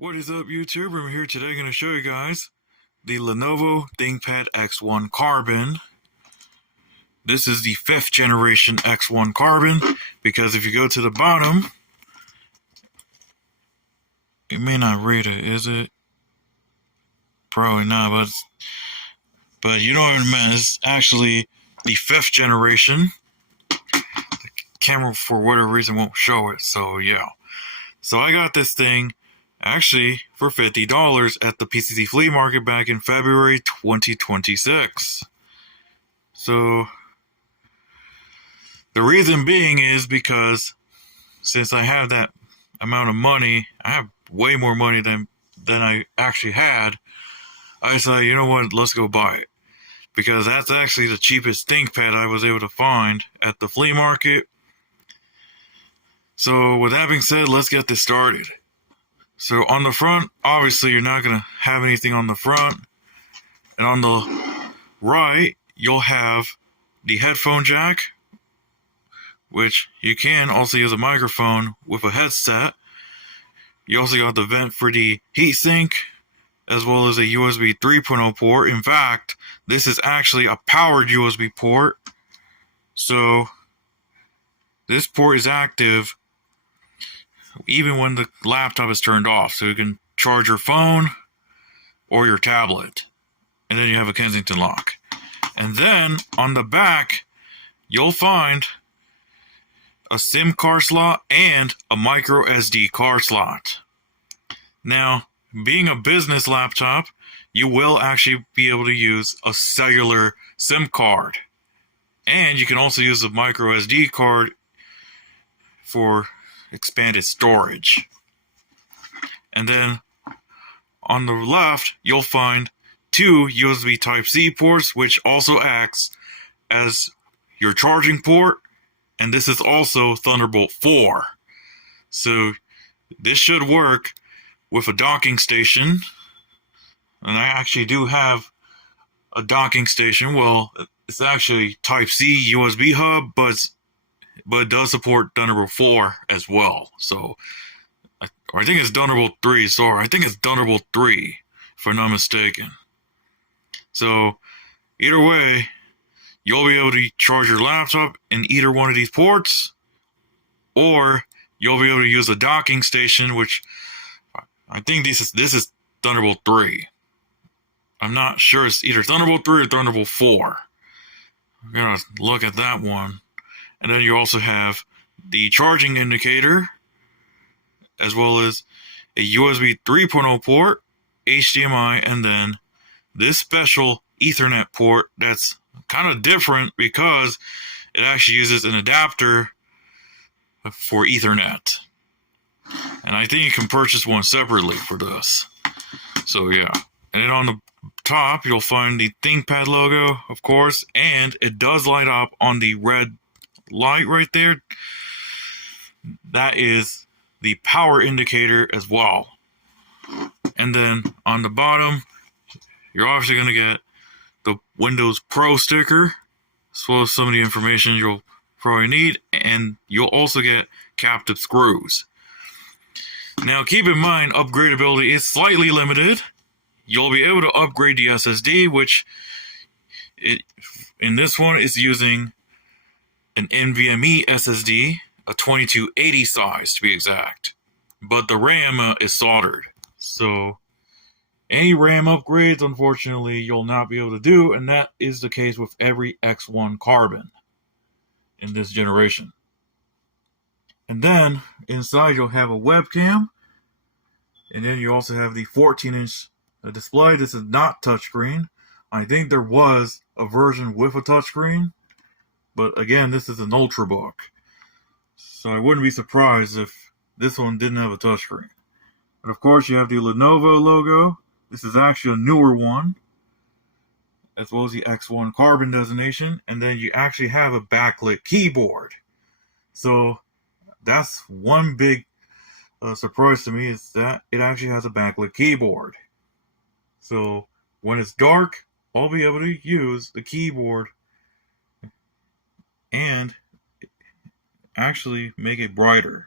What is up, YouTube? I'm here today going to show you guys the Lenovo ThinkPad X1 Carbon. This is the 5th generation X1 Carbon, because if you go to the bottom, it may not read it, is it? Probably not, but you know what I meant. It's actually the 5th generation. The camera, for whatever reason, won't show it, so yeah. So I got this thing actually for $50 at the PCC Flea Market back in February 2026. So the reason being is because since I have that amount of money, I have way more money than I actually had. I decided, you know what, let's go buy it, because that's actually the cheapest ThinkPad I was able to find at the flea market. So with that being said, let's get this started. So on the front, obviously you're not going to have anything on the front. And on the right, you'll have the headphone jack, which you can also use a microphone with a headset. You also got the vent for the heatsink, as well as a USB 3.0 port. In fact, this is actually a powered USB port. So this port is active even when the laptop is turned off, so you can charge your phone or your tablet. And then you have a Kensington lock. And then on the back, you'll find a SIM card slot and a micro SD card slot. Now, being a business laptop, you will actually be able to use a cellular SIM card. And you can also use a micro SD card for expanded storage. And then on the left, you'll find two USB Type-C ports, which also acts as your charging port, and this is also Thunderbolt 4. So this should work with a docking station, and I actually do have a docking station. Well, it's actually Type-C USB hub, but it does support Thunderbolt 4 as well. So I think it's Thunderbolt 3. Sorry, I think it's Thunderbolt 3, if I'm not mistaken. So either way, you'll be able to charge your laptop in either one of these ports, or you'll be able to use a docking station, which I think this is Thunderbolt 3. I'm not sure, it's either Thunderbolt 3 or Thunderbolt 4. I'm gonna look at that one. And then you also have the charging indicator, as well as a USB 3.0 port, HDMI, and then this special Ethernet port that's kind of different because it actually uses an adapter for Ethernet. And I think you can purchase one separately for this. So yeah. And then on the top, you'll find the ThinkPad logo, of course, and it does light up on the red light right there. That is the power indicator as well. And then on the bottom, you're obviously going to get the Windows Pro sticker, as well as some of the information you'll probably need, and you'll also get captive screws. Now keep in mind, upgradability is slightly limited. You'll be able to upgrade the SSD, which in this one is using an NVMe SSD, a 2280 size to be exact, but the RAM is soldered. So any RAM upgrades, unfortunately, you'll not be able to do, and that is the case with every X1 Carbon in this generation. And then inside you'll have a webcam, and then you also have the 14-inch display. This is not touchscreen. I think there was a version with a touchscreen, but again, this is an Ultrabook, so I wouldn't be surprised if this one didn't have a touchscreen. But of course, you have the Lenovo logo. This is actually a newer one, as well as the X1 Carbon designation. And then you actually have a backlit keyboard. So that's one big surprise to me, is that it actually has a backlit keyboard. So when it's dark, I'll be able to use the keyboard and actually make it brighter.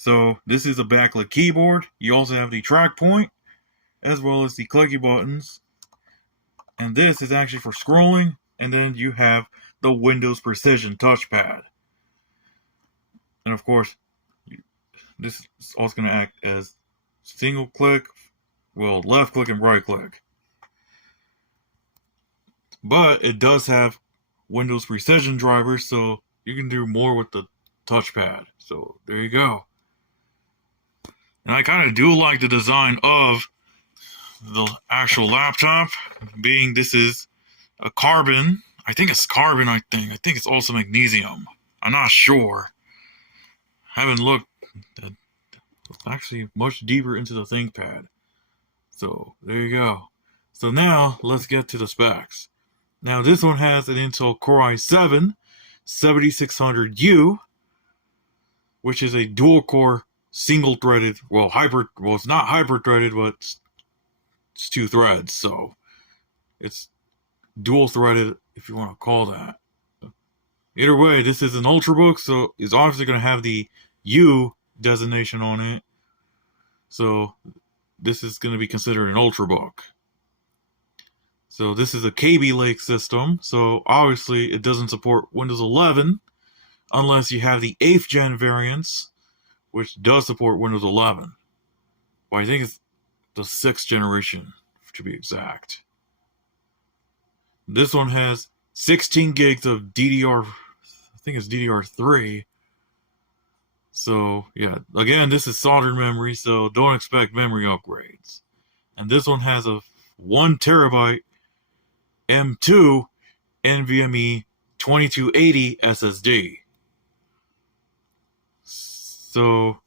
So this is a backlit keyboard. You also have the track point, as well as the clicky buttons. And this is actually for scrolling. And then you have the Windows Precision touchpad. And of course, this is also going to act as single click, well, left click and right click. But it does have Windows Precision drivers, so you can do more with the touchpad. So there you go. And I kind of do like the design of the actual laptop, being this is a carbon. I think it's carbon, I think it's also magnesium. I'm not sure. I haven't looked actually much deeper into the ThinkPad. So there you go. So now let's get to the specs. Now this one has an Intel Core i7 7600U, which is a dual-core, single-threaded, it's not hyper-threaded, but it's 2 threads, so it's dual-threaded, if you want to call that. Either way, this is an Ultrabook, so it's obviously going to have the U designation on it, so this is going to be considered an Ultrabook. So this is a Kaby Lake system, so obviously it doesn't support Windows 11, unless you have the 8th gen variants, which does support Windows 11. Well, I think it's the 6th generation, to be exact. This one has 16 gigs of DDR, I think it's DDR3. So, yeah, again, this is soldered memory, so don't expect memory upgrades. And this one has a 1 terabyte M2 NVMe 2280 SSD. So,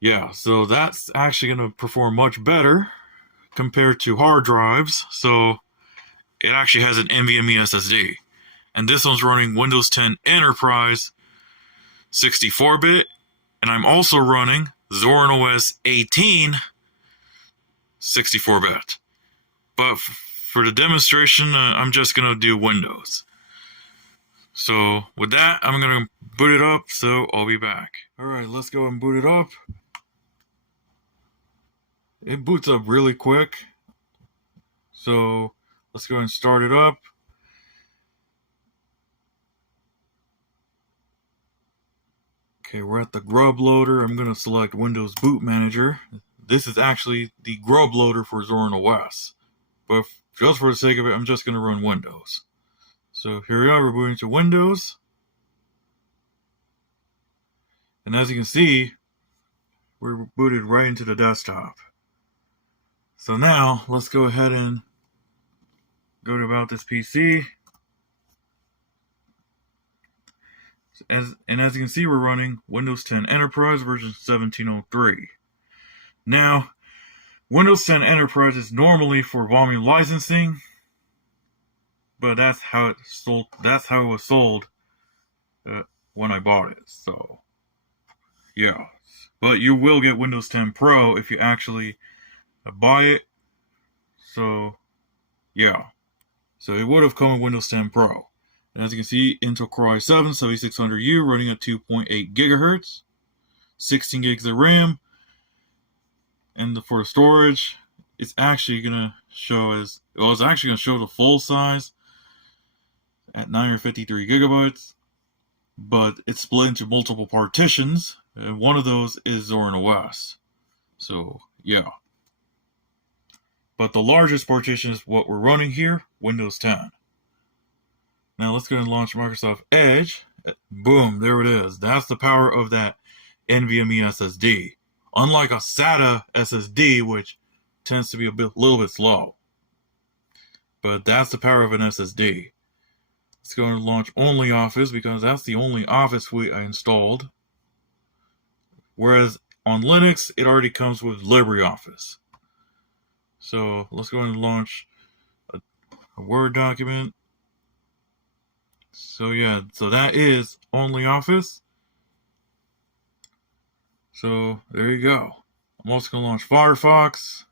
yeah, so that's actually going to perform much better compared to hard drives. So, it actually has an NVMe SSD. And this one's running Windows 10 Enterprise 64-bit. And I'm also running Zorin OS 18 64-bit. But for the demonstration, I'm just going to do Windows. So with that, I'm going to boot it up, so I'll be back. Alright, let's go and boot it up. It boots up really quick. So let's go and start it up. Okay, we're at the grub loader. I'm going to select Windows Boot Manager. This is actually the grub loader for Zorin OS. But just for the sake of it, I'm just going to run Windows. So here we are, we're booting to Windows. And as you can see, we're booted right into the desktop. So now, let's go ahead and go to About This PC. As you can see, we're running Windows 10 Enterprise version 1703. Now, Windows 10 Enterprise is normally for volume licensing, but that's how it sold. That's how it was sold when I bought it. So, yeah. But you will get Windows 10 Pro if you actually buy it. So, yeah. So it would have come with Windows 10 Pro. And as you can see, Intel Core i7 7600U running at 2.8 gigahertz, 16 gigs of RAM, and for the storage, it's actually gonna show as it's actually gonna show the full size at 953 gigabytes, but it's split into multiple partitions, and one of those is Zorin OS. So yeah. But the largest partition is what we're running here, Windows 10. Now let's go and launch Microsoft Edge. Boom, there it is. That's the power of that NVMe SSD. Unlike a SATA SSD, which tends to be a little bit slow. But that's the power of an SSD. Let's go and launch only Office, because that's the only Office suite I installed. Whereas on Linux, it already comes with LibreOffice. So let's go and launch a Word document. So yeah, so that is only Office. So there you go. I'm also going to launch Firefox.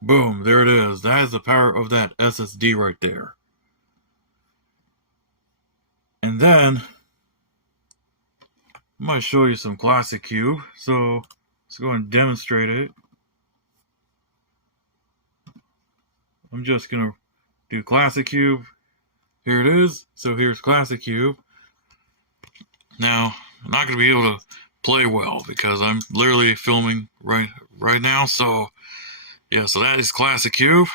Boom, there it is. That is the power of that SSD right there. And then I might show you some Classic Cube, so let's go and demonstrate it. I'm just gonna do Classic Cube. Here it is. So here's Classic Cube. Now, I'm not gonna be able to play well because I'm literally filming right now. So yeah, so that is Classic Cube.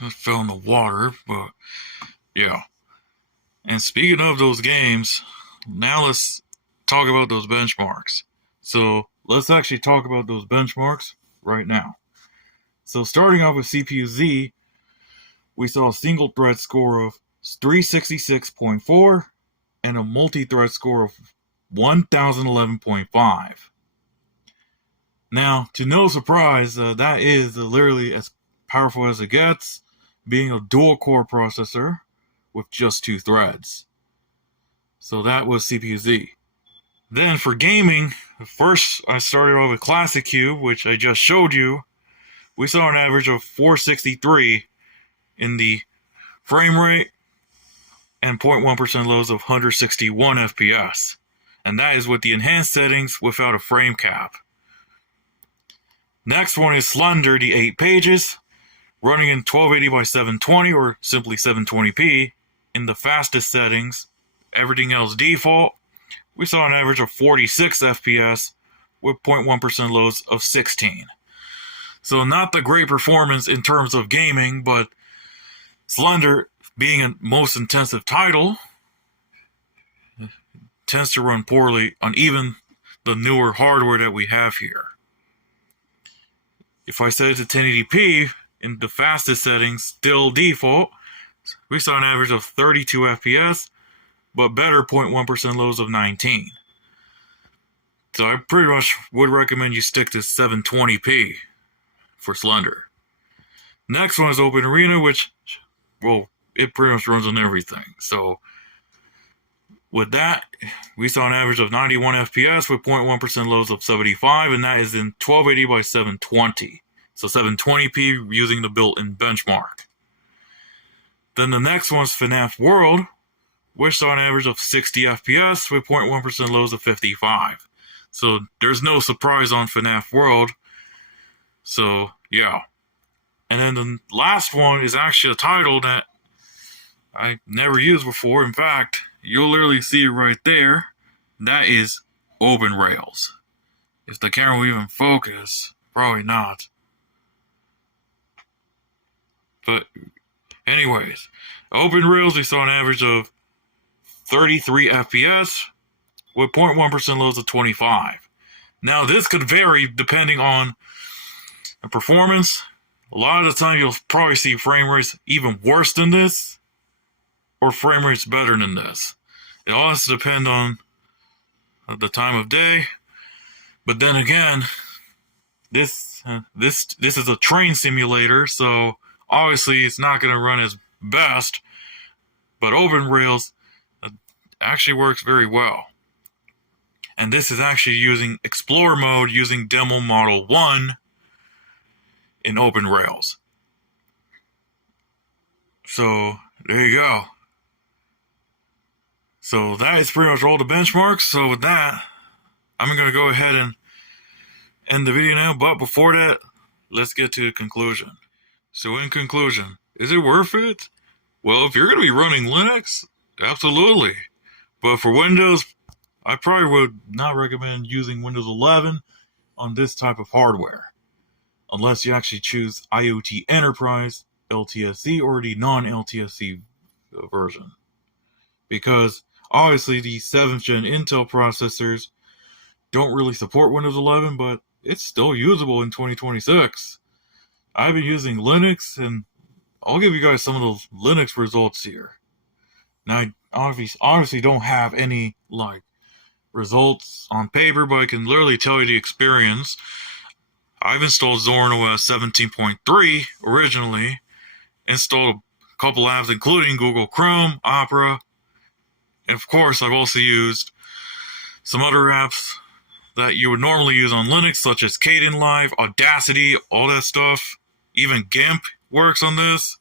It fell in the water, but yeah. And speaking of those games, now let's talk about those benchmarks. So let's actually talk about those benchmarks right now. So starting off with CPU Z, we saw a single thread score of 366.4 and a multi-thread score of 1011.5. Now, to no surprise, that is literally as powerful as it gets, being a dual-core processor with just 2 threads. So that was CPU Z. Then for gaming, first I started off with Classic Cube, which I just showed you. We saw an average of 463 in the frame rate and 0.1% lows of 161 FPS. And that is with the enhanced settings without a frame cap. Next one is Slender, the 8 pages, running in 1280 by 720 or simply 720p in the fastest settings, everything else default. We saw an average of 46 FPS with 0.1% lows of 16. So not the great performance in terms of gaming, but Slender, being a most intensive title, tends to run poorly on even the newer hardware that we have here. If I set it to 1080p in the fastest settings, still default, we saw an average of 32 FPS, but better 0.1% lows of 19. So I pretty much would recommend you stick to 720p for Slender. Next one is Open Arena, which, well, it pretty much runs on everything. So with that, we saw an average of 91 FPS with 0.1% lows of 75, and that is in 1280 by 720. So 720p using the built-in benchmark. Then the next one is FNAF World, which saw an average of 60 FPS with 0.1% lows of 55. So there's no surprise on FNAF World. So yeah. And then the last one is actually a title that I never used before. In fact, you'll literally see it right there. That is Open Rails. If the camera will even focus, probably not. But anyways, Open Rails, we saw an average of 33 FPS with 0.1% lows of 25. Now this could vary depending on the performance. A lot of the time you'll probably see frame rates even worse than this, or frame rates better than this. It all has to depend on the time of day. But then again, this is a train simulator, so obviously it's not going to run as best. But Open Rails actually works very well. And this is actually using Explorer mode using Demo Model 1 in Open Rails. So there you go. So that is pretty much all the benchmarks. So with that, I'm going to go ahead and end the video now. But before that, let's get to the conclusion. So in conclusion, is it worth it? Well, if you're going to be running Linux, absolutely. But for Windows, I probably would not recommend using Windows 11 on this type of hardware, unless you actually choose IoT Enterprise, LTSC, or the non-LTSC version. Because obviously the 7th gen Intel processors don't really support Windows 11, but it's still usable in 2026. I've been using Linux, and I'll give you guys some of those Linux results here. Now, I obviously don't have any results on paper, but I can literally tell you the experience. I've installed Zorin OS 17.3 originally, installed a couple apps including Google Chrome, Opera, and of course I've also used some other apps that you would normally use on Linux, such as Kdenlive, Audacity, all that stuff. Even GIMP works on this.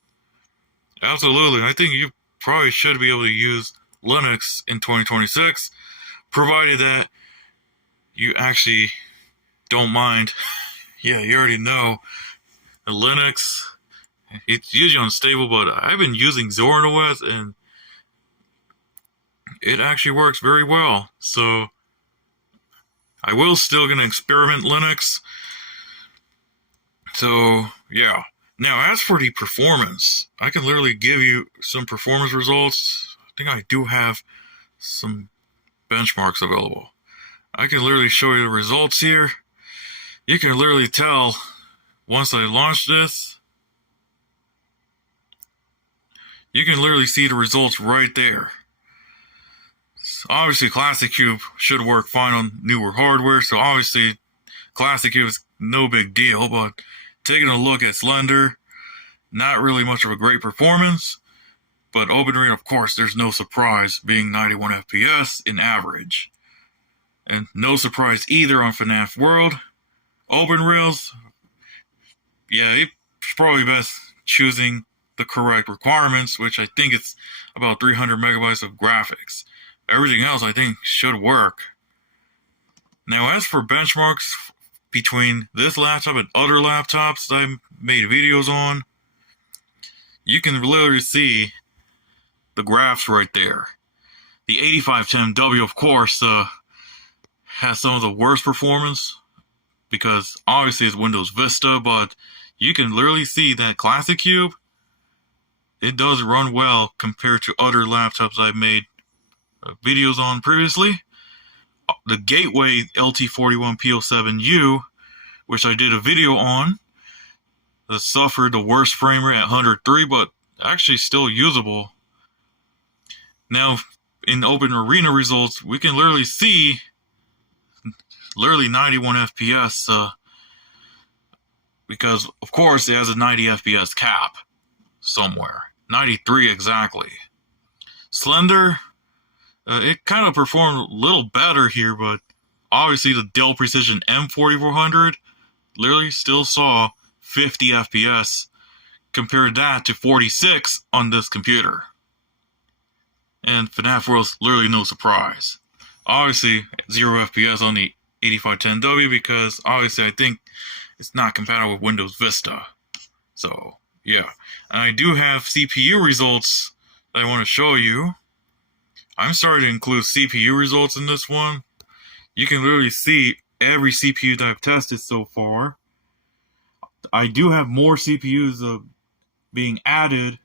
Absolutely, I think you probably should be able to use Linux in 2026, provided that you actually don't mind. Yeah, you already know the Linux, it's usually unstable, but I've been using Zorin OS and it actually works very well. So I will still gonna experiment Linux. So yeah. Now as for the performance, I can literally give you some performance results. I think I do have some benchmarks available. I can literally show you the results here. You can literally tell once I launch this, you can literally see the results right there. Obviously, Classic Cube should work fine on newer hardware, so obviously Classic Cube is no big deal, but taking a look at Slender, not really much of a great performance, but OpenReel, of course, there's no surprise, being 91 FPS in average. And no surprise either on FNAF World. OpenReels, yeah, it's probably best choosing the correct requirements, which I think it's about 300 megabytes of graphics. Everything else I think should work. Now as for benchmarks between this laptop and other laptops that I made videos on, you can literally see the graphs right there. The 8510W, of course, has some of the worst performance because obviously it's Windows Vista, but you can literally see that Classic Cube, it does run well compared to other laptops I've made videos on previously. The Gateway LT41P07U, which I did a video on, suffered the worst frame rate at 103, but actually still usable. Now, in Open Arena results, we can literally see 91 FPS, because, of course, it has a 90 FPS cap somewhere. 93 exactly. Slender, it kind of performed a little better here, but obviously the Dell Precision M4400 literally still saw 50 FPS. Compared that to 46 on this computer. And FNAF World's literally no surprise. Obviously, 0 FPS on the 8510W because obviously I think it's not compatible with Windows Vista. So, yeah. And I do have CPU results that I want to show you. I'm starting to include CPU results in this one. You can literally see every CPU that I've tested so far. I do have more CPUs being added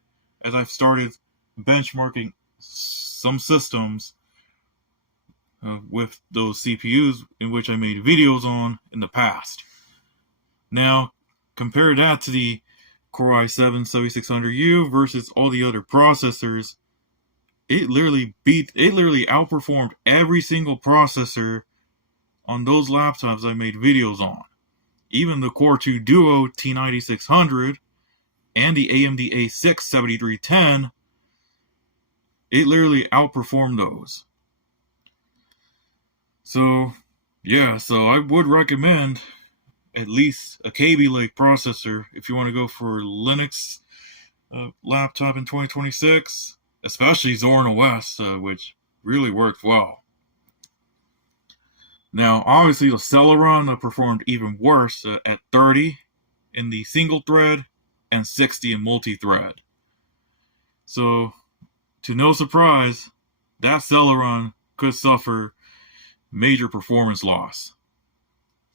as I've started benchmarking some systems with those CPUs in which I made videos on in the past. Now, compare that to the Core i7-7600U versus all the other processors. It literally outperformed every single processor on those laptops I made videos on. Even the Core 2 Duo T9600 and the AMD A6 7310, it literally outperformed those. So, yeah, so I would recommend at least a Kaby Lake processor if you want to go for Linux laptop in 2026, especially Zorin OS, which really worked well. Now, obviously, the Celeron performed even worse at 30 in the single thread and 60 in multi-thread. So, to no surprise, that Celeron could suffer major performance loss.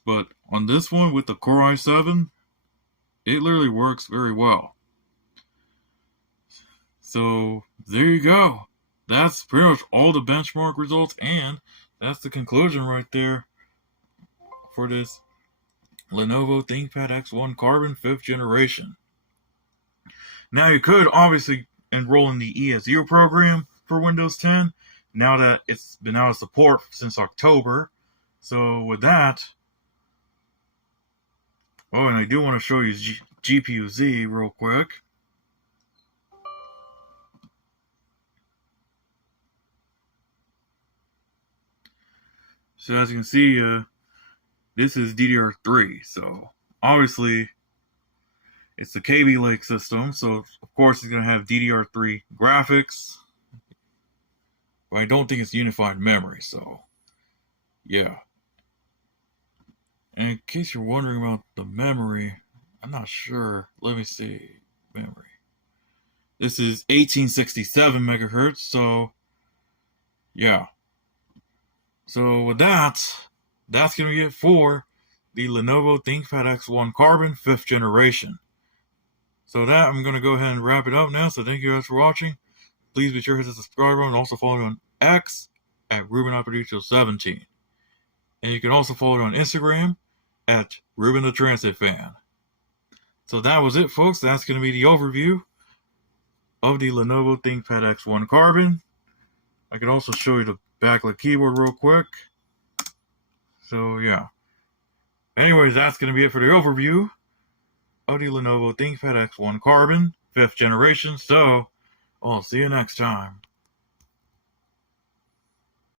But on this one with the Core i7, it literally works very well. So, there you go. That's pretty much all the benchmark results, and that's the conclusion right there for this Lenovo ThinkPad X1 Carbon 5th generation. Now you could obviously enroll in the ESU program for Windows 10, now that it's been out of support since October. So with that, oh, and I do want to show you GPU-Z real quick. So as you can see, this is DDR3. So obviously, it's the Kaby Lake system. So of course, it's going to have DDR3 graphics. but I don't think it's unified memory, so yeah. And in case you're wondering about the memory, I'm not sure. Let me see. Memory. This is 1867 megahertz, so yeah. So with that, that's going to be it for the Lenovo ThinkPad X1 Carbon 5th generation. So that, I'm going to go ahead and wrap it up now. So thank you guys for watching. Please be sure to hit the subscribe button and also follow me on X at RubenIProducer17. And you can also follow me on Instagram at Ruben the Transit Fan. So that was it, folks. That's going to be the overview of the Lenovo ThinkPad X1 Carbon. I can also show you the backlit keyboard real quick. So yeah. Anyways, that's going to be it for the overview of the Lenovo ThinkPad X1 Carbon 5th generation. So I'll see you next time.